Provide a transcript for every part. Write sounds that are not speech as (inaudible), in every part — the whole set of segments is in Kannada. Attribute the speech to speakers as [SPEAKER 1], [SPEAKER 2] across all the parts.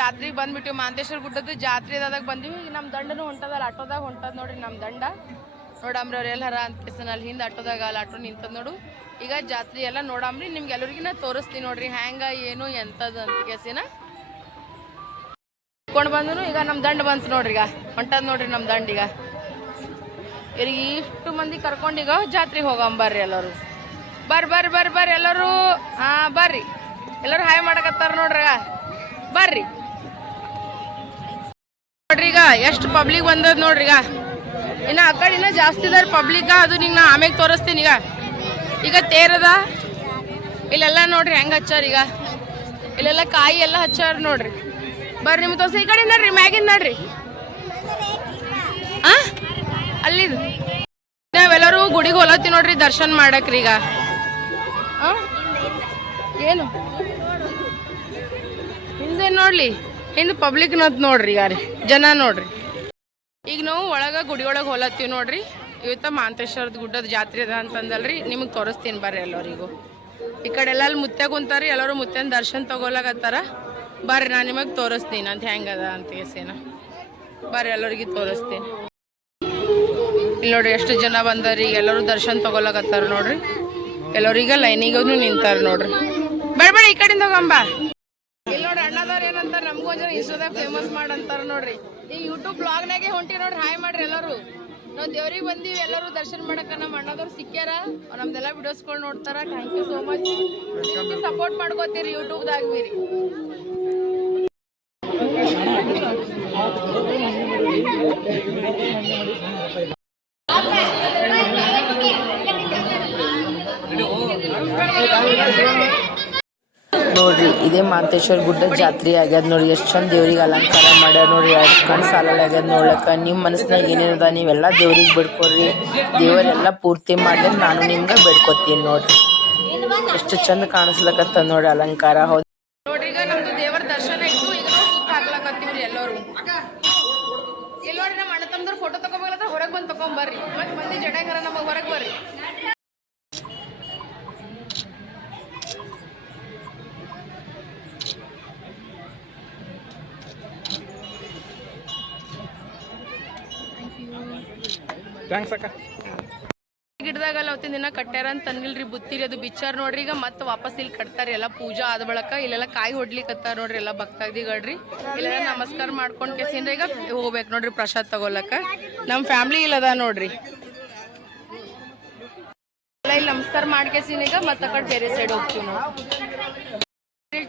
[SPEAKER 1] ಜಾತ್ರೆಗೆ ಬಂದ್ಬಿಟ್ಟು ಮಾಂತೇಶ್ವರ ಗುಡ್ಡದ ಜಾತ್ರೆ ಅದಾಗ ಬಂದೀವಿ. ಈಗ ನಮ್ಮ ದಂಡನು ಹೊಂಟದಲ್ಲ, ಆಟೋದಾಗ ಹೊಂಟದ ನೋಡ್ರಿ ನಮ್ಮ ದಂಡ. ನೋಡಮ್ರಿ ಅವ್ರು ಎಲ್ಲಾರ ಅಂತ ಕೇಸನ್ ಅಲ್ಲಿ ಹಿಂದೆ ಆಟೋದಾಗ ಅಲ್ಲಿ ಆಟೋ ನಿಂತದ ನೋಡು. ಈಗ ಜಾತ್ರೆ ಎಲ್ಲ ನೋಡಮ್ರಿ ನಿಮ್ಗೆ ಎಲ್ಲರಿಗೂ ತೋರಿಸ್ತೀನಿ ನೋಡ್ರಿ ಹ್ಯಾಂಗ, ಏನು ಎಂಥದ್ದು ಅಂತ ಕೇಸಿನ ಕೊಂಡು ಬಂದನು ಈಗ ನಮ್ಮ ದಂಡ ಬಂತು ನೋಡ್ರಿ ಈಗ. ಹೊಂಟದ ನೋಡ್ರಿ ನಮ್ಮ ದಂಡ ಈಗ. ಇವ್ರಿಗೆ ಇಷ್ಟು ಮಂದಿ ಕರ್ಕೊಂಡು ಈಗ ಜಾತ್ರೆಗೆ ಹೋಗಮ್ ಬರ್ರಿ ಎಲ್ಲರೂ. ಬರ್ರಿ ಬರ್ರಿ ಬರ್ರಿ ಬರ್ರಿ ಎಲ್ಲರೂ. ಹಾಂ, ಬರ್ರಿ. ಎಲ್ಲರೂ ಹಾಯ್ ಮಾಡಕತ್ತಾರ ನೋಡ್ರಿ. ಬರ್ರಿ. ನೋಡ್ರಿ ಈಗ, ಎಷ್ಟು ಪಬ್ಲಿಕ್ ಬಂದದ ನೋಡ್ರಿ ಈಗ. ಇನ್ನು ಆ ಕಡೆ ಇನ್ನೂ ಜಾಸ್ತಿ ಇದಾರೆ ಪಬ್ಲಿಕ್ ಅದು ನಿಂಗೆ ನಾ ಆಮೇಲೆ ತೋರಿಸ್ತೀನಿ ಈಗ. ಈಗ ತೇರದ, ಇಲ್ಲೆಲ್ಲ ನೋಡ್ರಿ ಹೆಂಗೆ ಹಚ್ಚಾರ ಈಗ. ಇಲ್ಲೆಲ್ಲ ಕಾಯಿ ಎಲ್ಲ ಹಚ್ಚಾರ ನೋಡ್ರಿ. ಬರ್ರಿ ನಿಮ್ಗೆ ತೋರಿಸಿ, ಈ ಕಡೆ ನೋಡ್ರಿ, ಮ್ಯಾಗಿಂದ ನೋಡ್ರಿ. ಆ? ಅಲ್ಲಿದು. ನಾವೆಲ್ಲರೂ ಗುಡಿಗೆ ಹೊಲತ್ತಿ ನೋಡ್ರಿ ದರ್ಶನ ಮಾಡಕ್ರಿ ಈಗ. ಏನು? ಹಿಂದೆ ನೋಡ್ಲಿ? ಹಿಂದೆ ಪಬ್ಲಿಕ್ ನತ್ ನೋಡ್ರಿ ಯಾರಿ ಜನ ನೋಡ್ರಿ. ಈಗ ನಾವು ಒಳಗ ಗುಡಿ ಒಳಗೆ ಹೊಲತ್ತೀವಿ ನೋಡ್ರಿ. ಇವತ್ತ ಮಾಂತೇಶ್ವರದ ಗುಡ್ಡದ ಜಾತ್ರೆ ಅದ ಅಂತಂದಲ್ರಿ. ನಿಮಗೆ ತೋರಿಸ್ತೀನಿ ಬರ್ರಿ ಎಲ್ಲರಿಗೂ. ಈ ಕಡೆ ಎಲ್ಲ ಅಲ್ಲಿ ಮುತ್ತೆ ಕುಂತಾರಿ, ಎಲ್ಲರೂ ಮುತ್ತೇನ ದರ್ಶನ ತಗೊಳಕತ್ತಾರ. ಬರ್ರಿ, ನಾನು ನಿಮಗೆ ತೋರಿಸ್ತೀನಿ. ಅಂತ ಹೆಂಗದ ಅಂತ ಕೇಸಿನ. ಬರ್ರಿ, ಎಲ್ಲರಿಗೂ ತೋರಿಸ್ತೀನಿ. ಇಲ್ಲಿ ನೋಡ್ರಿ ಎಷ್ಟು ಜನ ಬಂದಾರಿ. ಎಲ್ಲರೂ ದರ್ಶನ ತಗೊಳಕತ್ತಾರ ನೋಡ್ರಿ. ಎಲ್ಲರಿಗ ಲೈನಿಗೂ ನಿಂತಾರ ನೋಡ್ರಿ. ಬೇಡ ಬೇಡ ಈ ಕಡೆಯಿಂದ ಹೋಗಂಬ. ಇಲ್ಲಿ ನೋಡ್ರಿ ಅಣ್ಣದವ್ರ ಏನಂತಾರ? ನಮಗೂ ಒಂದ್ ಇನ್ಸ್ಟಾದಾಗ ಫೇಮಸ್ ಮಾಡಂತಾರ ನೋಡ್ರಿ. ಈ ಯೂಟ್ಯೂಬ್ ಬ್ಲಾಗ್ನಾಗೆ ಹೊಂಟಿ ನೋಡ್ರಿ, ಹಾಯ್ ಮಾಡ್ರಿ ಎಲ್ಲರೂ. ನಾವು ದೇವ್ರಿಗೆ ಬಂದೀವಿ, ಎಲ್ಲರೂ ದರ್ಶನ ಮಾಡಕ ನಮ್ಮ ಅಣ್ಣದವ್ರು ಸಿಕ್ಕ್ಯಾರ. ನಮ್ದೆಲ್ಲ ವಿಡಿಯೋಸ್ಗಳು ನೋಡ್ತಾರ thank you so much support ಮಾಡ್ಕೋತೀರಿ ಯೂಟ್ಯೂಬ್ದಾಗ ಬೀರಿ.
[SPEAKER 2] ನೋಡ್ರಿ ಇದೇ ಮಾಂತೇಶ್ವರ ಗುಡ್ಡ ಜಾತ್ರೆ ಆಗ್ಯದ ನೋಡಿ, ಎಷ್ಟು ಚಂದ ದೇವ್ರಿಗೆ ಅಲಂಕಾರ ಮಾಡ್ಯಾರ ನೋಡ್ರಿ ಎರಡು ಕಣ್ ಸಾಲಲ್ಲ ಆಗ್ಯದ ನೋಡ್ಲಕ್ಕ. ನಿಮ್ಮ ಮನಸ್ನಾಗ ಏನೇನದ ನೀವೆಲ್ಲ ದೇವ್ರಿಗೆ ಬಿಡ್ಕೊಡ್ರಿ ದೇವರೆಲ್ಲ ಪೂರ್ತಿ ಮಾಡ್ಲಿ ನಾನು ನಿಮ್ಗೆ ಬೇಡ್ಕೊತೀನಿ ನೋಡ್ರಿ. ಎಷ್ಟು ಚಂದ ಕಾಣಿಸ್ಲಕತ್ತ ನೋಡಿ ಅಲಂಕಾರ.
[SPEAKER 3] ಥ್ಯಾಂಕ್ಸ್ ಅಕ್ಕ.
[SPEAKER 1] ಗಿಡದಾಗಲ್ಲ ಅವತ್ತಿನ ದಿನ ಕಟ್ಟ್ಯಾರ ಅಂತ ತಂದಿಲ್ರಿ ಬುತ್ತಿರಿ ಅದು ಬಿಚ್ಚಾರ ನೋಡ್ರಿ, ಈಗ ಮತ್ತೆ ವಾಪಸ್ ಇಲ್ಲಿ ಕಟ್ತಾರ. ಎಲ್ಲ ಪೂಜಾ ಆದ ಬಳಕ ಇಲ್ಲೆಲ್ಲ ಕಾಯಿ ಹೊಡ್ಲಿಕ್ಕತ್ತಾರ ನೋಡ್ರಿ, ಎಲ್ಲ ಭಕ್ತಾದಿಗಳ್ರಿ. ಇಲ್ಲೆಲ್ಲ ನಮಸ್ಕಾರ ಮಾಡ್ಕೊಂಡ್ ಕೇಸಿಂದ ಈಗ ಹೋಗ್ಬೇಕು ನೋಡ್ರಿ, ಪ್ರಸಾದ್ ತಗೊಳಕ ನಮ್ಮ ಫ್ಯಾಮ್ಲಿ ಇಲ್ಲದ ನೋಡ್ರಿ. ಎಲ್ಲ ಇಲ್ಲಿ ನಮಸ್ಕಾರ ಮಾಡ್ಕೇಸಿನ ಈಗ ಮತ್ತೆ ಕಡೆ ಬೇರೆ ಸೈಡ್ ಹೋಗ್ತೀವಿ ನಾವು.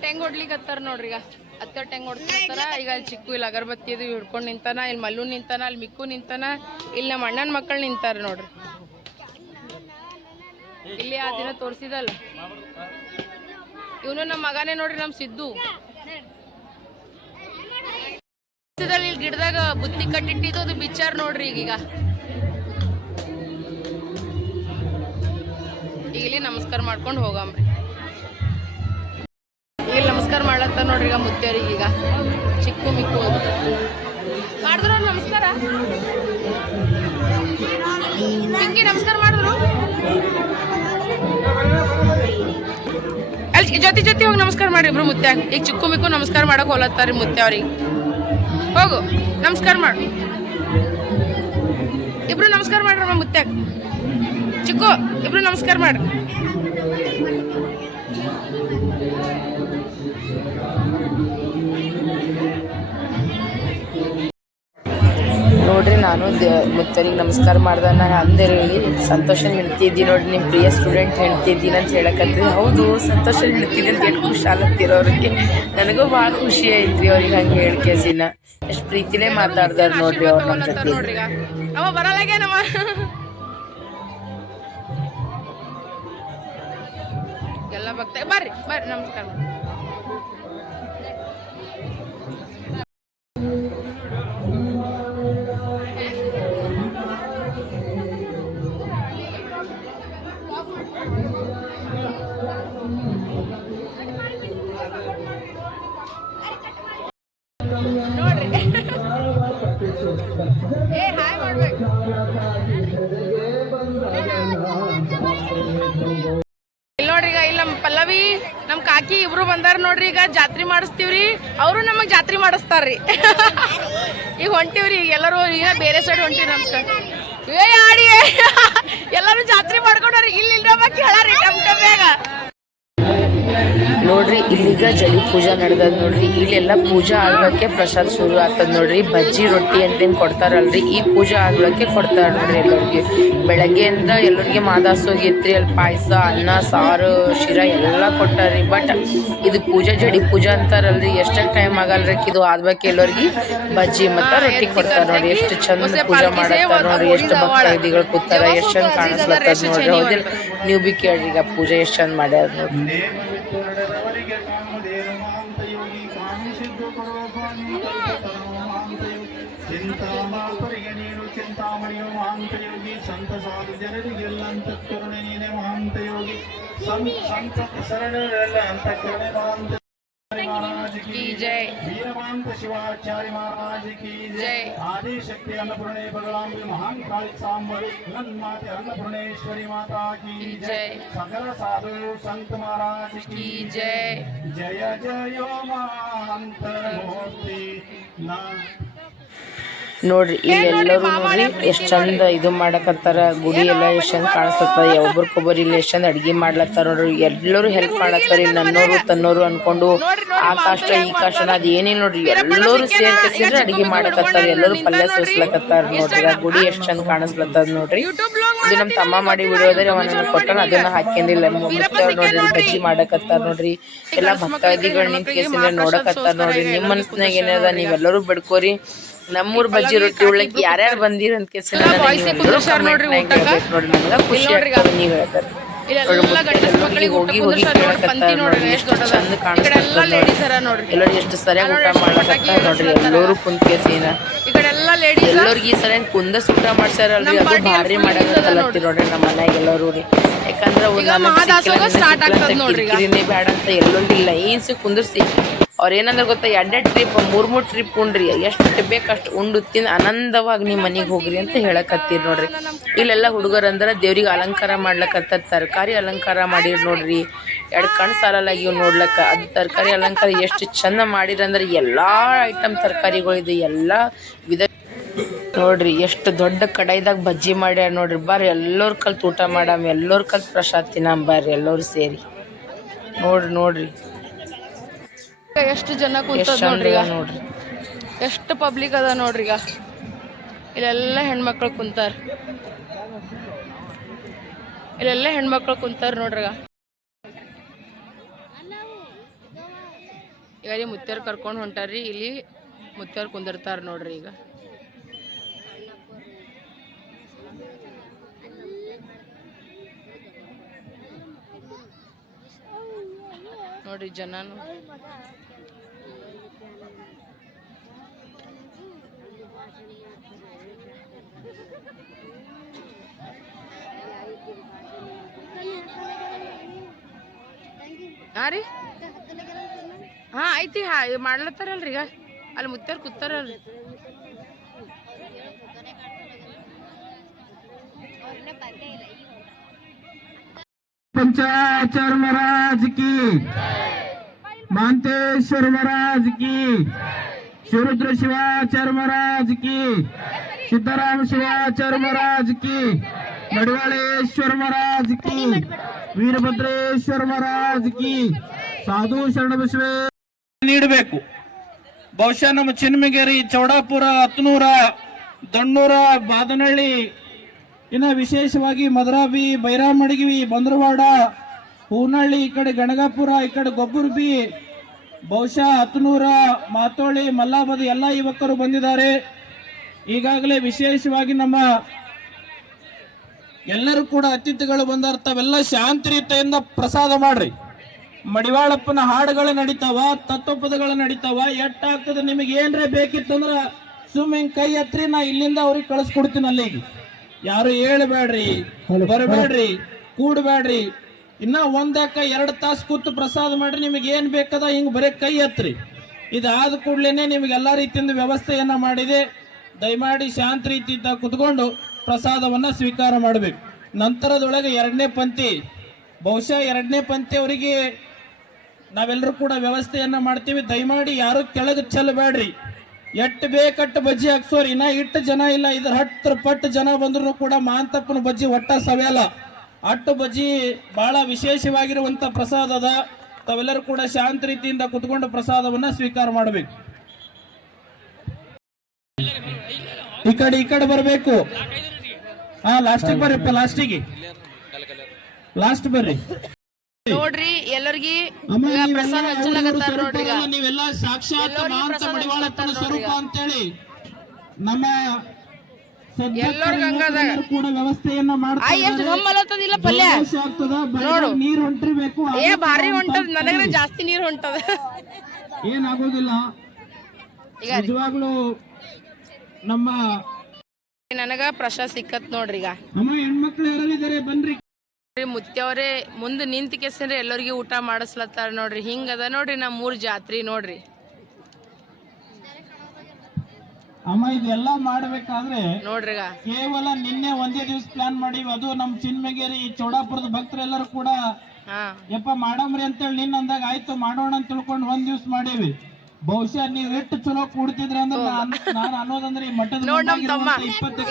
[SPEAKER 1] ಟೆಂಗ್ ಹೊಡ್ಲಿಕತ್ತಾರ ನೋಡ್ರಿ ಈಗ. ಹತ್ತ ಟೆಂಗ್ ಹೊಡ್ಸ್ಕೊತಾರ ಈಗ ಅಲ್ಲಿ ಚಿಕ್ಕು, ಇಲ್ಲಿ ಅಗರಬತ್ತಿ ಇದು ಹಿಡ್ಕೊಂಡು ನಿಂತಾನ, ಇಲ್ಲಿ ಮಲ್ಲು ನಿಂತಾನ ಅಲ್ಲಿ ಮಿಕ್ಕು ನಿಂತಾನ, ಇಲ್ಲಿ ನಮ್ಮ ಅಣ್ಣನ ಮಕ್ಕಳು ನಿಂತಾರ ನೋಡ್ರಿ. ಇಲ್ಲಿ ಆ ದಿನ ತೋರಿಸಿದಲ್ಲ. ಇವನು ನಮ್ಮ ಮಗನೇ ನೋಡ್ರಿ, ನಮ್ಮ ಸಿದ್ದು. ಇಲ್ಲಿ ಗಿಡದಾಗ ಬುತ್ತಿ ಕಟ್ಟಿಟ್ಟಿದ್ದು ಅದು ಬಿಚ್ಚಾರ ನೋಡ್ರಿ ಈಗೀಗ. ಈಗ ಇಲ್ಲಿ ನಮಸ್ಕಾರ ಮಾಡ್ಕೊಂಡು ಹೋಗಮ್ರಿ. ಈಗ ನಮಸ್ಕಾರ ಮಾಡ್ಲತ್ತ ನೋಡ್ರಿ ಈಗ ಮುತ್ತೇರಿಗೆ ಈಗ. ಚಿಕ್ಕು ಮಿಕ್ಕು. ಮಾಡಿದ್ರು ಅವ್ರು ನಮಸ್ಕಾರ? ಪಿಂಕಿ ನಮಸ್ಕಾರ ಮಾಡಿದ್ರು? ಅಲ್ಲಿ ಜೊತೆ ಜೊತೆ ಹೋಗಿ ನಮಸ್ಕಾರ ಮಾಡಿ ಇಬ್ರು ಮುತ್ತೆ. ಈಗ ಚಿಕ್ಕು ಮಿಕ್ಕು ನಮಸ್ಕಾರ ಮಾಡಕ್ ಹೋಲತ್ತಾರ ಮುತ್ತೆ ಅವ್ರಿಗೆ. ಹೋಗು, ನಮಸ್ಕಾರ ಮಾಡು. ಇಬ್ರು ನಮಸ್ಕಾರ ಮಾಡ್ರಮ್ಮ ಮುತ್ತೆ. ಚಿಕ್ಕು, ಇಬ್ರು ನಮಸ್ಕಾರ ಮಾಡ್ರಿ.
[SPEAKER 2] ನೋಡ್ರಿ, ನಾನು ಮುತ್ತನಿಗೆ ನಮಸ್ಕಾರ ಮಾಡ್ದೆ ನಾನು ಅಂದೆ ರೀ. ಸಂತೋಷನ್ ಹೇಳ್ತಿದ್ದಿ ನೋಡ್ರಿ ನಿಮ್ಮ ಪ್ರಿಯ ಸ್ಟೂಡೆಂಟ್ ಹೇಳ್ತಿದ್ದೀನಿ ಅಂತ ಹೇಳಕತ್ತಿ ಹೌದು, ಸಂತೋಷನ್ ಹೇಳ್ತಿದ್ದೆ ಅಂತ ಎಷ್ಟು ಖುಷಿ ಆಗತ್ತಿರ ಅವ್ರಿಗೆ. ನನಗೂ ಭಾಳ ಖುಷಿ ಐತ್ರಿ ಅವ್ರಿಗೆ ಹಂಗೆ ಹೇಳ್ಕೇಸಿನ ಎಷ್ಟು ಪ್ರೀತಿನೇ ಮಾತಾಡ್ದಾರ ನೋಡ್ರಿ ಅವ್ರು ನಮ್ಮ ಜೊತೆ.
[SPEAKER 1] ಎಲ್ಲ ಬರ್ರಿ ಬರ್ರಿ, ನಮಸ್ಕಾರ. ನೋಡ್ರಿ ಈಗ, ಇಲ್ಲಿ, ನಮ್ಮ ಪಲ್ಲವಿ, ನಮ್ಮ ಕಾಕಿ ಇಬ್ರು ಬಂದಾರ ನೋಡ್ರಿ, ಈಗ ಜಾತ್ರೆ ಮಾಡಿಸ್ತೀವ್ರಿ. ಅವರು ನಮಗ್ ಜಾತ್ರೆ ಮಾಡಿಸ್ತಾರ್ರಿ. (laughs) ಈಗ ಹೊಂಟಿವ್ರಿ, ಈಗ ಎಲ್ಲರೂ, ಈಗ ಬೇರೆ ಸೈಡ್ ಹೊಂಟಿವಿ ಸೈಡ್ ಏ, ಆಡಿ (laughs) ಎಲ್ಲರೂ ಜಾತ್ರೆ ಮಾಡ್ಕೊಂಡ್ರಿ ಇಲ್ಲಿ ಇಲ್ರಮ್ಮ ಕೇಳಾರಿ ಟಮ್ ಟಮ್ಯಾಗ.
[SPEAKER 2] ನೋಡ್ರಿ ಇಲ್ಲಿಗ ಜಡಿ ಪೂಜಾ ನಡೆದದ ನೋಡ್ರಿ. ಇಲ್ಲೆಲ್ಲ ಪೂಜಾ ಆಗ್ಲಕ್ಕೆ ಪ್ರಸಾದ ಶುರು ಆಗ್ತದ ನೋಡ್ರಿ. ಬಜ್ಜಿ ರೊಟ್ಟಿ ಅಂತೇನ್ ಕೊಡ್ತಾರಲ್ರಿ. ಈ ಪೂಜಾ ಆಗ್ಲಕ್ಕೆ ಕೊಡ್ತಾರ ನೋಡ್ರಿ ಎಲ್ಲರಿಗೆ. ಬೆಳಗ್ಗೆಯಿಂದ ಎಲ್ಲರಿಗೆ ಮಾದಾಸ್ ಹೋಗಿತ್ರಿ ಅಲ್ಲಿ ಪಾಯಸ ಅನ್ನ ಸಾರು ಶಿರಾ ಎಲ್ಲ ಕೊಟ್ಟಾರ್ರಿ. ಬಟ್ ಇದು ಪೂಜಾ ಜಡಿ ಪೂಜಾ ಅಂತಾರಲ್ರಿ. ಎಷ್ಟ್ ಟೈಮ್ ಆಗಲ್ರಿ ಇದು ಆದ್ಬೇಕು ಎಲ್ಲರಿಗೆ ಬಜ್ಜಿ ಮತ್ತ ರೊಟ್ಟಿ ಕೊಡ್ತಾರ ನೋಡ್ರಿ. ಎಷ್ಟು ಚಂದ ಪೂಜಾ ಮಾಡತ್ತಾರ ನೋಡ್ರಿ. ಎಷ್ಟು ಭಕ್ತಾದಿಗಳು ಕೂತಾರ. ಎಷ್ಟ್ ಚಂದ ಕಾಣಿಸ್ಲತ್ತದ ನೋಡ್ರಿ. ಹೌದಿಲ್ಲ ನೀವು ಬಿ ಕೇಳ್ರಿ ಈಗ ಪೂಜೆ ಎಷ್ಟ್ ಚಂದ ಮಾಡ್ಯಾರ ನೋಡ್ರಿ.
[SPEAKER 4] की
[SPEAKER 1] की जय
[SPEAKER 4] वीरमांत शिवाचार्य महाराज की
[SPEAKER 1] जय
[SPEAKER 4] आदिशक्ती अन्नपूर्णे बगलांबी महान काळी सांबरी माते अन्नपूर्णेश्वरी माता की
[SPEAKER 1] जय
[SPEAKER 4] सकल साधु संत महाराज की
[SPEAKER 1] जय
[SPEAKER 4] जय जय महांत मूर्ती ना
[SPEAKER 2] ನೋಡ್ರಿ ಎಲ್ಲರೂ ನೋಡ್ರಿ ಎಷ್ಟ್ ಚಂದ ಇದು ಮಾಡಕತ್ತಾರ ಗುಡಿ ಎಲ್ಲ ಎಷ್ಟ್ ಚಂದ ಕಾಣಿಸ್ತದ ಒಬ್ರಿಗೊಬ್ಬರು ಇಲ್ಲಿ ಎಷ್ಟು ಚಂದ ಅಡ್ಗೆ ಮಾಡ್ಲತ್ತಾರ ನೋಡ್ರಿ ಎಲ್ಲರೂ ಹೆಲ್ಪ್ ಮಾಡತ್ತಾರ ಇಲ್ಲಿ ನನ್ನೋರು ತನ್ನೋರು ಅನ್ಕೊಂಡು ಆ ಕಷ್ಟ ಈ ಕಷ್ಟ ಅದ್ ಏನೇ ನೋಡ್ರಿ ಎಲ್ಲರೂ ಸೇರ್ಕಸಿದ್ರೆ ಅಡ್ಗೆ ಮಾಡಕತ್ತಾರ ಎಲ್ಲರೂ ಪಲ್ಯ ಸೇರ್ಸ್ಲಕತ್ತಾರ ನೋಡ್ರಿ ಆ ಗುಡಿ ಎಷ್ಟ್ ಚಂದ ಕಾಣಿಸ್ಲತ್ತದ ನೋಡ್ರಿ. ಇದು ನಮ್ ತಮ್ಮ ಮಾಡಿ ಬಿಡೋದ್ರೆ ಅವನ ಕೊಟ್ಟನ ಅದನ್ನ ಹಾಕ್ಯಂದಿಲ್ಲ ಮತ್ತೆ ಅವ್ರ್ ನೋಡ್ರಿ ಬಜ್ಜಿ ಮಾಡಕತ್ತಾರ ನೋಡ್ರಿ ಎಲ್ಲ ಭಕ್ತಾದಿಗಳು ನಿಂತ ಕೇಸಿಂದ ನೋಡಕತ್ತಾರ ನೋಡ್ರಿ ನಿಮ್ಮ ಮನಸ್ಸಿನಾಗ ಏನದ ನೀವೆಲ್ಲರೂ ಬಿಡ್ಕೋರಿ ನಮ್ಮೂರ್ ಬಜ್ಜಿ ರೊಟ್ಟಿ ಉಳ್ಳಕ್ ಯಾರ್ಯಾರು ಬಂದಿರ ಅಂತ ನಮ್ಗ ಖುಷಿ. ಆಗ್ತದ ನೀವ್ ಹೇಳ್ತಾರ. ಹೋಗಿ ಚಂದ ಎಲ್ಲರೂ ಎಷ್ಟು ಸರಿಯಾಗಿ ಊಟ ಮಾಡ್ಲಕತ್ತಾರ ನೋಡ್ರಿ ಎಲ್ಲರೂ ಕುಂತ್ ಕೇಸಿನ ಎಲ್ಲರಿಗೆ ಈ ಸಲ ಊಟ ಮಾಡ್ಸಾರಲ್ರಿ ಅದು ಭಾರಿ ನೋಡ್ರಿ. ನಮ್ಮ ಮನ್ಯಾಗ ಎಲ್ಲರೂ ರೀ. ಯಾಕಂದ್ರ
[SPEAKER 1] ಆಗ್ತದ
[SPEAKER 2] ಅಂತ
[SPEAKER 1] ನೋಡ್ರಿ ಈಗ.
[SPEAKER 2] ಕಿರಿಕಿರಿನೇ ಬ್ಯಾಡ ಅಂತ ಎಲ್ಲರಿಗೂ ಲೈನ್ಸ್ ಕುಂದರ್ಸಿ. ಅವ್ರ ಏನಂದ್ರೆ ಗೊತ್ತಾ ಎರಡೆರಡ್ ಟ್ರಿಪ್ ಮೂರು ಮೂರು ಟ್ರಿಪ್ ಉಂಡ್ರಿ, ಎಷ್ಟು ಬೇಕಷ್ಟು ಉಂಡು ತಿಂದು ಆನಂದವಾಗಿ ನಿಮ್ ಮನಿಗ್ ಹೋಗ್ರಿ ಅಂತ ಹೇಳಕತ್ತೀರಿ ನೋಡ್ರಿ. ಇಲ್ಲೆಲ್ಲ ಹುಡುಗರಂದ್ರೆ ದೇವ್ರಿಗೆ ಅಲಂಕಾರ ಮಾಡ್ಲಕತ್ತಾರ ತರಕಾರಿ ಅಲಂಕಾರ ಮಾಡಿರ್ ನೋಡ್ರಿ. ಎರಡು ಕಣ್ ಸಾಲಲಾಗಿವ್ ನೋಡ್ಲಕ್ಕ. ಅದು ತರಕಾರಿ ಅಲಂಕಾರ ಎಷ್ಟು ಚಂದ ಮಾಡಿರಂದ್ರೆ ಎಲ್ಲಾ ಐಟಮ್ ತರಕಾರಿಗಳಿದೆ, ಎಲ್ಲಾ ವಿಧ ನೋಡ್ರಿ, ಎಷ್ಟು ದೊಡ್ಡ ಕಡಾಯಿದಾಗ ಬಜ್ಜಿ ಮಾಡ್ಯಾರ ನೋಡ್ರಿ. ಬರ್ರಿ ಎಲ್ಲರ ಕಲ್ತು ಊಟ ಮಾಡಾಮ, ಎಲ್ಲರ ಕಲ್ತು ಪ್ರಸಾದ್ ತಿನ್ನಾಮ ಬರ್ರಿ ಎಲ್ಲರೂ ಸೇರಿ. ನೋಡ್ರಿ ನೋಡ್ರಿ.
[SPEAKER 1] ಎಷ್ಟು ಜನ ಕೂತದ ನೋಡ್ರಿ ಈಗ?
[SPEAKER 2] ನೋಡ್ರಿ?
[SPEAKER 1] ಎಷ್ಟು ಪಬ್ಲಿಕ್ ಅದ ನೋಡ್ರಿ ಈಗ? ಇಲ್ಲೆಲ್ಲ ಹೆಣ್ಮಕ್ಳು ಕುಂತಾರ. ಇಲ್ಲೆಲ್ಲ ಹೆಣ್ಮಕ್ಳು ಕುಂತಾರ ನೋಡ್ರಿ ಈಗ. ಮುತ್ಯಾರ್ ಕರ್ಕೊಂಡು ಹೊಂಟಾರ್ರಿ ಇಲ್ಲಿ ಮುತ್ತೇರ್ ಕುಂದಿರ್ತಾರ ನೋಡ್ರಿ ಈಗ. ನೋಡ್ರಿ ಜನನು ಹಾ ರೀ ಹಾ ಐತಿ ಹಾ ಇದ್ ಮಾಡ್ಲತ್ತಾರಲ್ರಿ ಈಗ ಅಲ್ಲಿ ಮುತ್ತಾರ ಕೂತಾರಲ್ರಿ
[SPEAKER 4] पंचाचर महाराज की ಮಾಂತೇಶ್ವರ ಮಹಾರಾಜ್ ಕಿ. ಶಿವರುದ್ರ ಶಿವಾಚಾರ್ಯ ಮಹಾರಾಜ್ ಕಿ. ಸಿದ್ದರಾಮ ಶಿವಾಚಾರ್ಯ ಮಹಾರಾಜ್ ಕಿ. ನಡುವಳೇಶ್ವರ ಮಹಾರಾಜ್ ಕಿ. ವೀರಭದ್ರೇಶ್ವರ ಮಹಾರಾಜ್ ಕಿ. ಸಾಧು ಶರಣ ಬಸವೇ ನೀಡಬೇಕು. ಬಹುಶಃ ನಮ್ಮ ಚಿನ್ಮಗೇರಿ ಚೌಡಾಪುರ ಹತ್ನೂರ ದಣ್ಣೂರ ಬಾದನಹಳ್ಳಿ ಇನ್ನ ವಿಶೇಷವಾಗಿ ಮದ್ರಾಬಿ ಬೈರಾಮಡಗಿವಿ ಬಂದ್ರವಾಡ ಹೂನಹಳ್ಳಿ ಈ ಕಡೆ ಗಣಗಾಪುರ ಈ ಕಡೆ ಗೊಬ್ಬುರ್ಬಿ ಬಹುಶಃ ಹತ್ತನೂರ ಮಾತೋಳಿ ಮಲ್ಲಾಬದಿ ಎಲ್ಲ ಯುವಕರು ಬಂದಿದ್ದಾರೆ. ಈಗಾಗಲೇ ವಿಶೇಷವಾಗಿ ನಮ್ಮ ಎಲ್ಲರೂ ಕೂಡ ಅತಿಥಿಗಳು ಬಂದಾರ ತಾವೆಲ್ಲ ಶಾಂತಿ ರೀತಿಯಿಂದ ಪ್ರಸಾದ ಮಾಡ್ರಿ. ಮಡಿವಾಳಪ್ಪನ ಹಾಡುಗಳು ನಡೀತಾವ ತತ್ವಪದಗಳು ನಡೀತಾವ ಎಟ್ಟಾಗ್ತದೆ ನಿಮಗೆ ಏನ್ರೆ ಬೇಕಿತ್ತಂದ್ರ ಸುಮ್ ಹಿಂಗ್ ಕೈ ಹತ್ರಿ ನಾ ಇಲ್ಲಿಂದ ಅವ್ರಿಗೆ ಕಳಿಸ್ಕೊಡ್ತೀನಿ ಅಲ್ಲಿಗೆ. ಯಾರು ಹೇಳ್ಬೇಡ್ರಿ ಬರಬೇಡ್ರಿ ಕೂಡ್ಬೇಡ್ರಿ. ಇನ್ನ ಒಂದಕ್ಕ ಎರಡು ತಾಸು ಕೂತು ಪ್ರಸಾದ ಮಾಡ್ರಿ, ನಿಮಗೆ ಏನ್ ಬೇಕದ ಹಿಂಗ್ ಬರೀ ಕೈ ಹತ್ರಿ ಇದಾದ ಕೂಡ್ಲೇನೆ ನಿಮ್ಗೆ ಎಲ್ಲಾ ರೀತಿಯಿಂದ ವ್ಯವಸ್ಥೆಯನ್ನ ಮಾಡಿದೆ. ದಯಮಾಡಿ ಶಾಂತ ರೀತಿಯಿಂದ ಕುತ್ಕೊಂಡು ಪ್ರಸಾದವನ್ನ ಸ್ವೀಕಾರ ಮಾಡಬೇಕು. ನಂತರದೊಳಗೆ ಎರಡನೇ ಪಂಕ್ತಿ. ಬಹುಶಃ ಎರಡನೇ ಪಂಕ್ತಿಯವರಿಗೆ ನಾವೆಲ್ಲರೂ ಕೂಡ ವ್ಯವಸ್ಥೆಯನ್ನ ಮಾಡ್ತೀವಿ. ದಯಮಾಡಿ ಯಾರು ಕೆಳಗೆ ಚೆಲ್ಲಬೇಡ್ರಿ ಎಟ್ಟು ಬೇಕಟ್ಟು ಬಜ್ಜಿ ಹಾಕ್ಸೋರಿ. ಇನ್ನ ಇಟ್ಟು ಜನ ಇಲ್ಲ, ಇದ್ರ ಹತ್ತು ಪಟ್ಟು ಜನ ಬಂದ್ರು ಕೂಡ ಮಾಂತಪ್ಪನ ಬಜ್ಜಿ ಒಟ್ಟ ಸವೆಯಲ್ಲ. ಅಟ್ಟು ಬಜ್ಜಿ ಬಹಳ ವಿಶೇಷವಾಗಿರುವಂತ ಪ್ರಸಾದ ಅದ ತಾವೆಲ್ಲರೂ ಕೂಡ ಶಾಂತ ರೀತಿಯಿಂದ ಕುತ್ಕೊಂಡು ಪ್ರಸಾದವನ್ನ ಸ್ವೀಕಾರ ಮಾಡಬೇಕು. ಈ ಕಡೆ ಈ ಕಡೆ ಬರಬೇಕು. ಹಾ ಲಾಸ್ಟಿಗೆ ಬರ್ರಿಪ್ಪ ಲಾಸ್ಟಿಗೆ ಲಾಸ್ಟ್ ಬರ್ರಿ.
[SPEAKER 1] ನೋಡ್ರಿ ಎಲ್ಲರಿಗಿ ಪ್ರಸಾದ ನೋಡ್ರಿ
[SPEAKER 4] ನೀವೆಲ್ಲ ಸಾಕ್ಷಾತ್
[SPEAKER 1] ಎಲ್ಲರಿಗೂ
[SPEAKER 4] ಮಹಾಂತ ಮಡಿವಾಳಪ್ಪನ ಸ್ವರೂಪ ಅಂತೇಳಿ ನಮ್ಮ ಸದ್ಯಕ್ಕೆ
[SPEAKER 1] ಎಲ್ಲರಿಗೂ ಹಂಗದಾಗ.
[SPEAKER 4] ಎಲ್ಲರೂ ಕೂಡ ವ್ಯವಸ್ಥೆಯನ್ನ
[SPEAKER 1] ಪಲ್ಯ. ನೋಡು.
[SPEAKER 4] ನೀರ್ ಹೊಂಟಿರ್ಬೇಕು
[SPEAKER 1] ಏ ಭಾರಿ ಹೊಂಟದ. ನನಗರ ಜಾಸ್ತಿ ನೀರ್ ಹೊಂಟದ.
[SPEAKER 4] ಏನಾಗೋದಿಲ್ಲ.
[SPEAKER 1] ಈಗ
[SPEAKER 4] ನಿಜವಾಗ್ಲೂ ನಮ್ಮ
[SPEAKER 1] ನನಗ ಪ್ರಶ್ನೆ ಸಿಕ್ಕತ್ ನೋಡ್ರಿ ಈಗ.
[SPEAKER 4] ಅಮ್ಮ ಹೆಣ್ಮಕ್ಳು ಯಾರಿದ್ದಾರೆ ಬನ್ರಿ.
[SPEAKER 1] ಮುತ್ಯವ್ರೆ ಮುಂದೆ ನಿಂತ ಕೆಸಂದ್ರೆ ಎಲ್ಲರಿಗೂ ಊಟ ಮಾಡಿಸ್ಲತ್ತಾರ ನೋಡ್ರಿ. ಹಿಂಗದ ನೋಡ್ರಿ ನಮ್ಮ ಮೂರ್ ಜಾತ್ರಿ ನೋಡ್ರಿ.
[SPEAKER 4] ಅಮ್ಮ ಇದೆಲ್ಲ ಮಾಡ್ಬೇಕಾದ್ರೆ ಕೇವಲ ನಿನ್ನೆ ಒಂದೇ ದಿವಸ ಪ್ಲಾನ್ ಮಾಡಿ ಅದು ನಮ್ಮ ಚಿನ್ಮಗೇರಿ ಚೌಡಾಪುರದ ಭಕ್ತರೆಲ್ಲರೂ ಕೂಡ
[SPEAKER 1] ಹಾ.
[SPEAKER 4] ಯಪ್ಪ ಮಾಡಮ್ರಿ ಅಂತೇಳಿ ನಿನ್ ಅಂದಾಗ ಆಯ್ತು ಮಾಡೋಣ ಅಂತ ತಿಳ್ಕೊಂಡು ಒಂದ್ ದಿವ್ಸ ಮಾಡೇವಿ. ಬಹುಶಃ ನೀವ್ ಎಷ್ಟು ಚಲೋ ಕೂಡ್ತಿದ್ರೆ ಅಂದ್ರೆ ನಾನ್ ನಾನು ಅನ್ನೋದಂದ್ರೆ ಈ ಮಠದ
[SPEAKER 1] ನಮ್.
[SPEAKER 4] ಇಪ್ಪತ್ತು.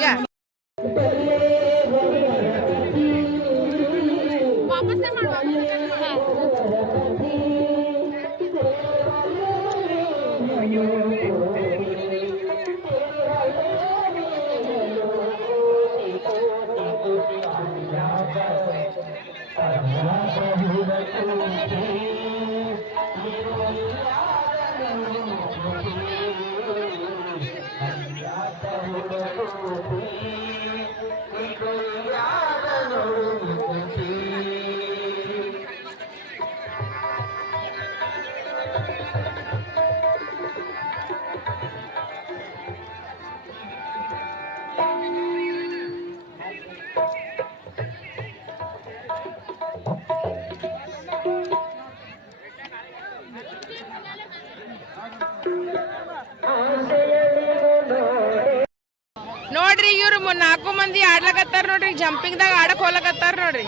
[SPEAKER 1] ನಾಲ್ಕು ಮಂದಿ ಆಡ್ಲಕತ್ತಾರ ನೋಡ್ರಿ ಜಂಪಿಂಗ್ ದಾಗ ಆಡಕ್ ಹೋಗ್ಲಕತ್ತಾರ ನೋಡ್ರಿ.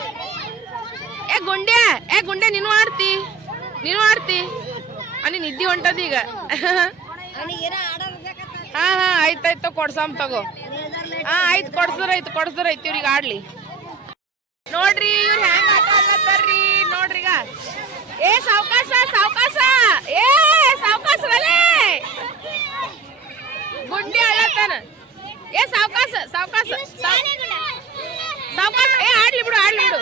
[SPEAKER 1] ಏ ಗುಂಡೆ ಏ ಗುಂಡೆ ನೀನು ಆಡ್ತಿ ನೀನು ಆಡ್ತಿ. ಅಲ್ಲಿ ನಿದ್ದಿ ಹೊಂಟದ ಈಗ. ಹಾ ಹಾ ಆಯ್ತಾಯ್ತು ಕೊಡ್ಸಮ್ ತಗೋ. ಹಾ, ಆಯ್ತು ಕೊಡ್ಸದ್ರ ಆಯ್ತು ಕೊಡ್ಸದ್ರ ಐತಿ ಇವ್ರಿಗೆ ಆಡ್ಲಿ. ನೋಡ್ರಿ, ಇವ್ರು ಹೆಂಗ್ ಆಟ ನೋಡ್ರಿ ಈಗ. ಏ ಸಾವ್ಕಾಸ ಸಾವ್ಕಾಸ ಏ, ಸಾವಕಾಶ ಗುಂಡಿ ಆಡತ್ತಾನ ಏ ಸಾವ್ಕಾಸ ಸಾವ್ಕಾಸ ಸಾವ್ಕಾಸ ಏ ಆಡ್ಲಿ ಬಿಡು ಆಡ್ಲಿ ಬಿಡು.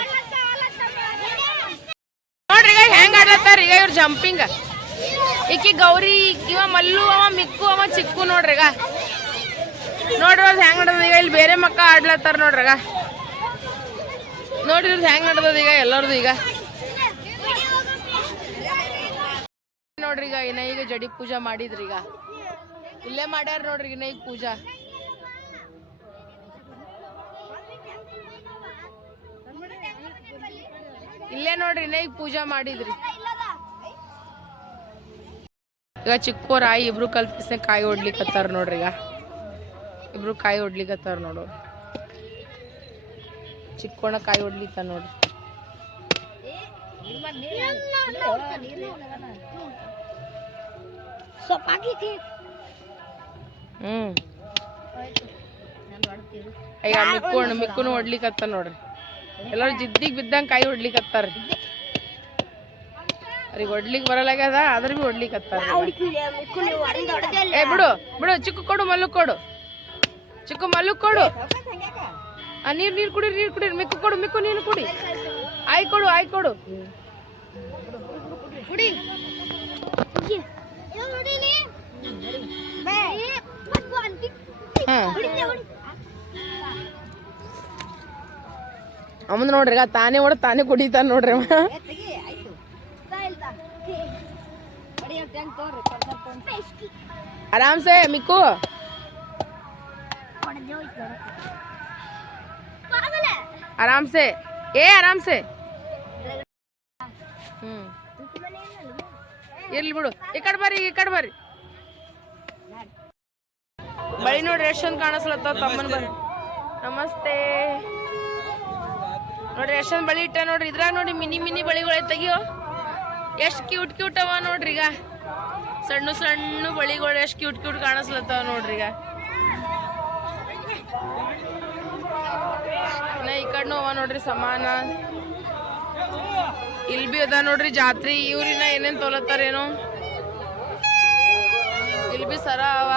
[SPEAKER 1] ನೋಡ್ರಿ ಈಗ ಹೆಂಗ್ ಆಡ್ಲತ್ತಾರ? ಈಗ ಇವ್ರು ಜಂಪಿಂಗ್ ಈಕಿ ಗೌರಿ ಇವ ಮಲ್ಲು ಅವ ಮಿಕ್ಕು ಅವ ಚಿಕ್ಕು ನೋಡ್ರಿ ಈಗ. ನೋಡ್ರಿ ಅದು ಹೆಂಗ್ ನಡ್ದದ? ಈಗ ಇಲ್ಲಿ ಬೇರೆ ಮಕ್ಕ ಆಡ್ಲತ್ತಾರ ನೋಡ್ರಿ ಈಗ. ನೋಡ್ರಿ ಇವ್ರದ್ದು ಹೆಂಗ್ ನಡ್ದದ? ಈಗ ಎಲ್ಲರದು ಈಗ. ನೋಡ್ರಿ ಈಗ ಇನ್ನ ಈಗ ಜಡಿ ಪೂಜಾ ಮಾಡಿದ್ರಿ ಈಗ. ಇಲ್ಲೇ ಮಾಡ್ಯಾರ ನೋಡ್ರಿ ಇನ್ನ ಈಗ ಪೂಜಾ. ಇಲ್ಲೇ ನೋಡ್ರಿ ಈಗ ಪೂಜಾ ಮಾಡಿದ್ರಿ. ಈಗ ಚಿಕ್ಕೋರ್ ಆಯಿ ಇಬ್ರು ಕಲ್ಪಿಸ್ ಕಾಯಿ ಹೊಡ್ಲಿಕತ್ತಾರ ನೋಡ್ರಿ ಈಗ. ಇಬ್ರು ಕಾಯಿ ಹೊಡ್ಲಿಕತ್ತಾರ ನೋಡ್ರಿ ಚಿಕ್ಕೋಣ ಕಾಯಿ ಹೊಡ್ಲಿಕ್ಕ ನೋಡ್ರಿ. ಹ್ಮ್. ಈಗ ಮಿಕ್ಕೋಣ ಮಿಕ್ಕುನು ಹೊಡ್ಲಿಕತ್ತ ನೋಡ್ರಿ. ಎಲ್ಲರೂ ಜಿದ್ದಿಗೆ ಬಿದ್ದಂಗೆ ಕಾಯಿ ಹೊಡ್ಲಿಕತ್ತಾರ ಅವ್ರಿಗೆ ಹೊಡ್ಲಿಕ್ ಬರಲಾಗ್ಯದ ಆದ್ರ ಬಿ ಹೊಡ್ಲಿಕ್ಕತ್ತಾರ ಏ ಬಿಡು ಬಿಡು ಚಿಕ್ಕ ಕೊಡು ಮಲ್ಲು ಕೊಡು. ಚಿಕ್ಕ ಮಲ್ಲು ಕೊಡು. ಆ ನೀರ್ ನೀರ್ ಕುಡಿ ನೀರು ಕುಡಿ ಮಿಕ್ಕು ಕೊಡು ಮಿಕ್ಕು ನೀನು ಕುಡಿ. ಆಯ್ ಕೊಡು ಆಯ್ ಕೊಡು. ಕುಡಿ. ಹಾ. ಅಮ್ಮನ ನೋಡ್ರಿ, ಈಗ ತಾನೇ ಹೊಡೆದು ತಾನೇ ಕುಡಿತಾನೆ ನೋಡ್ರಿ ಅಮ್ಮ ಆರಾಮ್ಸೆ ಮಿಕ್ಕು? ಆರಾಮ್ಸೆ ಏ ಆರಾಮ್ಸೆ ಇರ್ಲಿ ಬಿಡು. ಈ ಕಡೆ ಬರ್ರಿ, ಈ ಕಡೆ ಬರ್ರಿ. ಬಳಿ ನೋಡ್ರಿ ಎಷ್ಟೊಂದು ಕಾಣಿಸ್ಲತ್ತ ತಮ್ಮನ ಬರ್ರಿ ನಮಸ್ತೆ. ನೋಡ್ರಿ ಎಷ್ಟೊಂದು ಬಳಿ ಇಟ್ಟ ನೋಡ್ರಿ, ಇದ್ರಾಗ ನೋಡಿ ಮಿನಿ ಮಿನಿ ಬಳಿಗಳು ತೆಗಿಯೋ. ಎಷ್ಟು ಕ್ಯೂಟ್ ಕ್ಯೂಟ್ ಅವ ನೋಡ್ರಿ ಈಗ. ಸಣ್ಣ ಸಣ್ಣ ಬಳಿಗಳು ಎಷ್ಟು ಕ್ಯೂಟ್ ಕ್ಯೂಟ್ ಕಾಣಿಸ್ಲತ್ತಾವ ನೋಡ್ರಿ ಈಗ. ಈ ಕಡೆನೂ ಅವ ನೋಡ್ರಿ ಸಮಾನ. ಇಲ್ಲಿ ಬಿ ಅದ ನೋಡ್ರಿ ಜಾತ್ರಿ, ಇವ್ರಿನ ಏನೇನ್ ತೊಲತ್ತಾರೇನೋ ಇಲ್ಲಿ ಬಿ ಸರ ಅವ.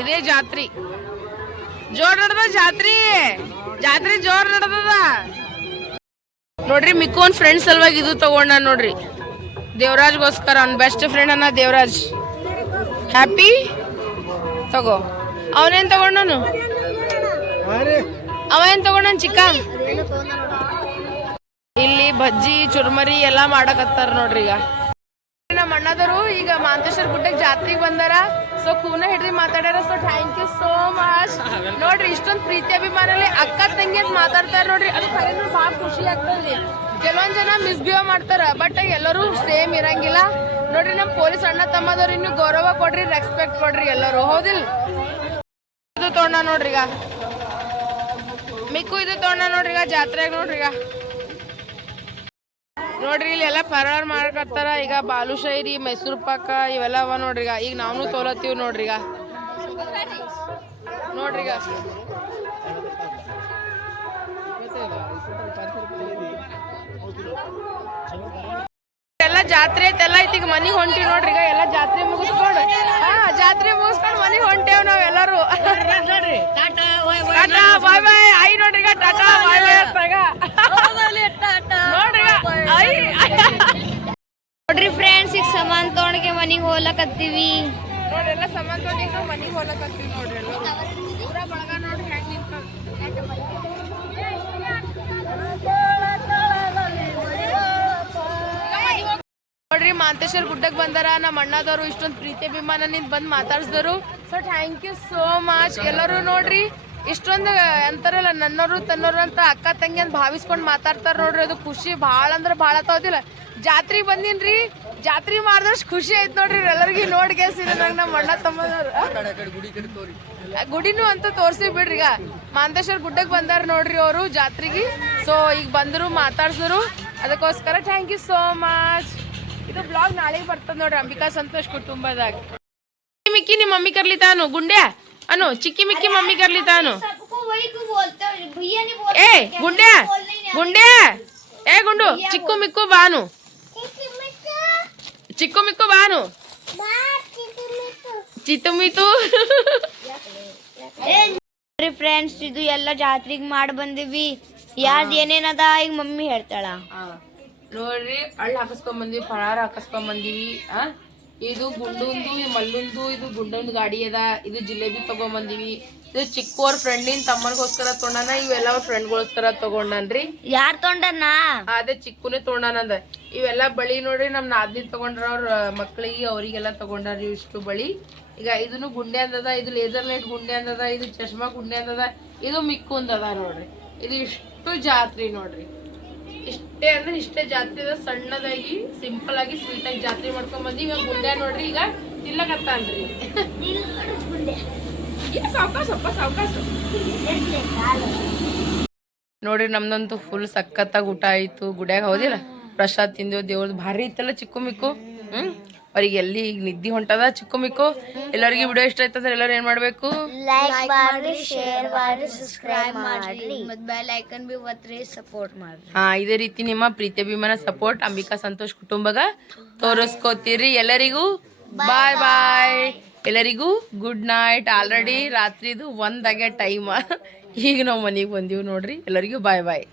[SPEAKER 1] ಇದೇ ಜಾತ್ರಿ. ಜೋರ್ ನಡ್ದ ಜಾತ್ರಿ? ಜಾತ್ರಿ ಜೋರ್ ನಡ್ದದ? ನೋಡ್ರಿ, ಮಿಕ್ಕೋನ್ ಫ್ರೆಂಡ್ ಸಲುವಾಗಿ ಇದು ತಗೊಂಡ ನೋಡ್ರಿ. ದೇವರಾಜ್ಗೋಸ್ಕರ, ಅವ್ನ ಬೆಸ್ಟ್ ಫ್ರೆಂಡ್ ಅನ್ನ ದೇವರಾಜ್. ಹ್ಯಾಪಿ ತಗೋ. ಅವನೇನ್ ತಗೊಂಡನು ಅವ ಏನ್ ತಗೊಂಡನ್ ಚಿಕ್ಕ? ಇಲ್ಲಿ ಬಜ್ಜಿ, ಚುರ್ಮರಿ ಎಲ್ಲಾ ಮಾಡಕತ್ತಾರ ನೋಡ್ರಿ ಈಗ. ನಮ್ಮ ಅಣ್ಣದವರು ಈಗ ಮಾಂತೇಶ್ವರ ಗುಡ್ಡಕ್ಕೆ ಜಾತ್ರೆಗೆ ಬಂದಾರ. ಸೊ ಕೂನ ಹಿಡ್ದು ಮಾತಾಡ್ಯಾರ. So thank you so much ನೋಡ್ರಿ, ಇಷ್ಟೊಂದು ಪ್ರೀತಿ ಅಭಿಮಾನಲ್ಲಿ ಅಕ್ಕ ತಂಗಿ ಅಂತ ಮಾತಾಡ್ತಾರ ನೋಡ್ರಿ. ಅದು ಕರೆದ್ರೆ ಭಾಳ ಖುಷಿ ಆಗ್ತದ್ರಿ ಕೆಲವೊಂದ್ ಜನ ಮಿಸ್ಬಿಹೇವ್ ಮಾಡ್ತಾರ ಬಟ್ ಎಲ್ಲರೂ ಸೇಮ್ ಇರಂಗಿಲ್ಲ. ನೋಡ್ರಿ ನಮ್ಮ ಪೊಲೀಸ್ ಅಣ್ಣ ತಮ್ಮದವ್ರು ಇನ್ನು ಗೌರವ ಕೊಡ್ರಿ ರೆಸ್ಪೆಕ್ಟ್ ಕೊಡ್ರಿ ಎಲ್ಲರೂ. ಹೌದಿಲ್ಲ ಇದು ತೊಗೊಂಡ ನೋಡ್ರಿ ಈಗ ಮಿಕ್ಕು ಇದು ತೊಗೊಂಡ ನೋಡ್ರಿ ಈಗ ಜಾತ್ರೆಗೆ ನೋಡ್ರಿ ಈಗ ನೋಡ್ರಿ ಇಲ್ಲಿ ಎಲ್ಲ ಫರಾಳ ಮಾಡಕತ್ತಾರ. ಈಗ ಬಾಲುಶೈರಿ ಮೈಸೂರು ಪಾಕ ಇವೆಲ್ಲ ಅವ ನೋಡ್ರಿ ಈಗ. ಈಗ ನಾವು ತೋಲತ್ತೀವಿ ನೋಡ್ರಿ ಈಗ. ನೋಡ್ರಿ ಈಗ. ಎಲ್ಲ ಜಾತ್ರೆ ಐತೆಲ್ಲ ಐತಿ. ಈಗ ಮನಿಗ್ ಹೊಂಟಿವಿ ನೋಡ್ರಿ ಈಗ. ಎಲ್ಲ ಜಾತ್ರೆ ಮುಗಿಸ್ಕೊಂಡು. ಹಾ ಜಾತ್ರೆ ಮುಗಿಸ್ಕೊಂಡು ಮನಿ ಹೊಂಟೇವ್ ನಾವ್ ಎಲ್ಲರೂ. ಟಾಟಾ ಬಾಯ್ ಬಾಯ್ ಐ ನೋಡ್ರಿ ಈಗ. ಟಾಟಾ ಬಾಯ್ ಬಾಯ್ ಅಂತಾಗ ನೋಡ್ರಿ
[SPEAKER 5] ಫ್ರೆಂಡ್ಸ್ ಈಗ ಸಮಾನ್ ತೊಗೊಂಡ್ಗೆ ಮನಿಗೆ ಹೋಗ್ಲಕತ್ತೀವಿ.
[SPEAKER 1] ನೋಡ್ರಿ ಎಲ್ಲ ಸಮಾನ್ ನಾವು ಮನಿಗೆ ಹೋಗ್ಲಕತ್ತೀವಿ ನೋಡ್ರಿ ಬಳಗ ನೋಡ್ರಿ ಹೆಂಗ್ ನಿಂತ ನೋಡ್ರಿ ಮಾಂತೇಶ್ವರ ಗುಡ್ಡಕ್ಕೆ ಬಂದಾರ ನಮ್ಮ ಅಣ್ಣದವರು ಇಷ್ಟೊಂದು ಪ್ರೀತಿ ಅಭಿಮಾನನಿಂದ ಬಂದು ಮಾತಾಡ್ಸಿದ್ರು so thank you so much ಎಲ್ಲರೂ ನೋಡ್ರಿ. ಇಷ್ಟೊಂದು ಅಂತಾರಲ್ಲ ನನ್ನವರು ತನ್ನೋರು ಅಂತ ಅಕ್ಕ ತಂಗಿ ಅಂತ ಭಾವಿಸ್ಕೊಂಡು ಮಾತಾಡ್ತಾರೆ ನೋಡ್ರಿ ಅದು ಖುಷಿ. ಭಾಳ ಅಂದ್ರೆ ಭಾಳ ತಗೋದಿಲ್ಲ ಜಾತ್ರೆಗೆ ಬಂದಿನ್ರಿ ಜಾತ್ರೆ ಮಾಡಿದಷ್ಟು ಖುಷಿ ಆಯ್ತು ನೋಡ್ರಿ ಎಲ್ಲರಿಗೂ. ನೋಡಿ ಕೇಸಿದ ನಂಗೆ ನಮ್ಮ ಅಣ್ಣ ತಮ್ಮದವ್ರು. ಗುಡಿನೂ ಅಂತ ತೋರ್ಸಿ ಬಿಡ್ರಿ ಈಗ ಮಾಂತೇಶ್ವರ ಗುಡ್ಡಕ್ಕೆ ಬಂದಾರ ನೋಡ್ರಿ ಅವರು ಜಾತ್ರೆಗೆ. ಸೊ ಈಗ ಬಂದರು ಮಾತಾಡ್ಸಿದ್ರು. ಅದಕ್ಕೋಸ್ಕರ ಥ್ಯಾಂಕ್ ಯು ಸೋ ಮಚ್ ಇದು ಬ್ಲಾಗ್ ನಾಳೆಗೆ ಬರ್ತದೆ ನೋಡ್ರಿ ಅಂಬಿಕಾ ಸಂತೋಷ್ ಕುಟುಂಬದಾಗ. ಮಿಕ್ಕಿ ನಿಮ್ಮ ಮಮ್ಮಿ ಕರ್ಲಿತಾನು ಗುಂಡ್ಯಾ? ಅನು ಚಿಕ್ಕಿ ಮಿಕ್ಕಿ ಮಮ್ಮಿ ಕರ್ಲಿತಾನು ಏ ಗುಂಡ್ಯಾ ಗುಂಡ್ಯಾ? ಏ ಗುಂಡು ಚಿಕ್ಕು ಮಿಕ್ಕು ಬಾನು. ಚಿಕ್ಕು ಮಿಕ್ಕು ಬಾನು. ಚಿತ್ತು ಮಿತು
[SPEAKER 5] ನೋಡ್ರಿ ಫ್ರೆಂಡ್ಸ್ ಇದು ಎಲ್ಲ ಜಾತ್ರೆಗೆ ಮಾಡಿ ಬಂದಿವಿ. ಯಾರ್ದು ಏನೇನದ ಈಗ ಮಮ್ಮಿ ಹೇಳ್ತಾಳ.
[SPEAKER 1] ನೋಡ್ರಿ ಅಳ್ಳ ಹಾಕಸ್ಕೊಂಡ್ ಬಂದಿವಿ ಪಳಾರ ಹಾಕಸ್ಕೊಂಡ್ ಬಂದಿವಿ ಆ? ಇದು ಗುಂಡುಂದು ಈ ಮಲ್ಲುಂದು ಇದು ಗುಂಡೊಂದು ಗಾಡಿ ಅದ. ಇದು ಜಿಲೇಬಿ ತಗೊಂಬಂದಿವಿ. ಇದು ಚಿಕ್ಕೋರ್ ಫ್ರೆಂಡಿನ ತಮ್ಮನಿಗೋಸ್ಕರ ತೊಗೊಂಡಾನ ಇವೆಲ್ಲ ಅವ್ರ ಫ್ರೆಂಡ್ಗೋಸ್ಕರ ತಗೊಂಡನ್ರಿ.
[SPEAKER 5] ಯಾರ್ ತೊಂಡನ
[SPEAKER 1] ಅದೇ ಚಿಕ್ಕುನೇ ತೊಗೊಂಡಾನಂದ ಇವೆಲ್ಲ ಬಳಿ ನೋಡ್ರಿ ನಮ್ ನಾದ್ನಿ ತಗೊಂಡ್ರ ಅವ್ರ ಮಕ್ಳಿಗೆ ಅವರಿಗೆಲ್ಲ ತಗೊಂಡ್ರಿ ಇಷ್ಟು ಬಳಿ. ಈಗ ಇದನ್ನು ಗುಂಡೆ ಅಂದದ ಇದು ಲೇಸರ್ ಲೈಟ್ ಗುಂಡೆ ಅಂದದ ಇದು ಚಶ್ಮಾ ಗುಂಡೆ ಅಂದದ ಇದು ಮಿಕ್ಕು ಅಂದದ ನೋಡ್ರಿ. ಇದು ಇಷ್ಟು ಜಾತ್ರಿ ನೋಡ್ರಿ. ಇಷ್ಟೇ ಅಂದ್ರೆ ಇಷ್ಟೇ ಜಾತ್ರೆ ಅದ ಸಣ್ಣದಾಗಿ ಸಿಂಪಲ್ ಆಗಿ ಸ್ವೀಟ್ ಆಗಿ ಜಾತ್ರೆ ಮಾಡ್ಕೊಂಡ್ ಬಂದಿ ಇವಾಗ ಗುಂಡೆ ನೋಡ್ರಿ ಈಗ ತಿಲ್ಲಕತ್ತಾನ್ರಿ ಅನ್ರಿ. ಸಾವ್ಕಾಶ ಅಪ್ಪ ಸಾವ್ಕಾಶ ನೋಡ್ರಿ ನಮ್ದಂತೂ ಫುಲ್ ಸಖತ್ತಾಗಿ ಊಟ ಆಯ್ತು. ಗುಡ್ಯಾಗ ಹೌದಿಲ್ಲ ಪ್ರಸಾದ್ ತಿಂದೇವು ದೇವ್ರದ್ದು ಭಾರಿ ಇತ್ತಲ್ಲ ಚಿಕ್ಕು ಮಿಕ್ಕು? ಹ್ಮ್? ಅವ್ರಿಗೆ ಎಲ್ಲಿ ಈಗ ನಿದ್ದಿ ಹೊಂಟದ? ಚಿಕ್ಕು ಮಿಕ್ಕು? ಎಲ್ಲರಿಗೆ ವಿಡಿಯೋ ಇಷ್ಟ ಆಯ್ತಂದ್ರೆ ಎಲ್ಲರೂ ಏನ್ ಮಾಡ್ಬೇಕು?
[SPEAKER 5] ಲೈಕ್ ಮಾಡಿ ಶೇರ್ ಮಾಡ್ರಿ ಸಬ್ಸ್ಕ್ರೈಬ್ ಮಾಡ್ರಿ. ಮತ್ತೆ ಬೆಲ್ ಐಕನ್ ಬಿ ಒತ್ತಿ ಸಪೋರ್ಟ್ ಮಾಡ್ರಿ.
[SPEAKER 1] ಹಾ ಇದೇ ರೀತಿ ನಿಮ್ಮ ಪ್ರೀತಿ ಅಭಿಮಾನ ಸಪೋರ್ಟ್ ಅಂಬಿಕಾ ಸಂತೋಷ್ ಕುಟುಂಬಗ ತೋರಿಸ್ಕೋತೀರಿ ಎಲ್ಲರಿಗೂ. ಬಾಯ್ ಬಾಯ್ ಎಲ್ಲರಿಗೂ ಗುಡ್ ನೈಟ್ ಆಲ್ರೆಡಿ ರಾತ್ರಿದು ಒಂದಾಗೆ ಟೈಮ್ (laughs) ಈಗ ನಾವು ಮನೆಗೆ ಬಂದೀವಿ ನೋಡ್ರಿ. ಎಲ್ಲರಿಗೂ ಬಾಯ್ ಬಾಯ್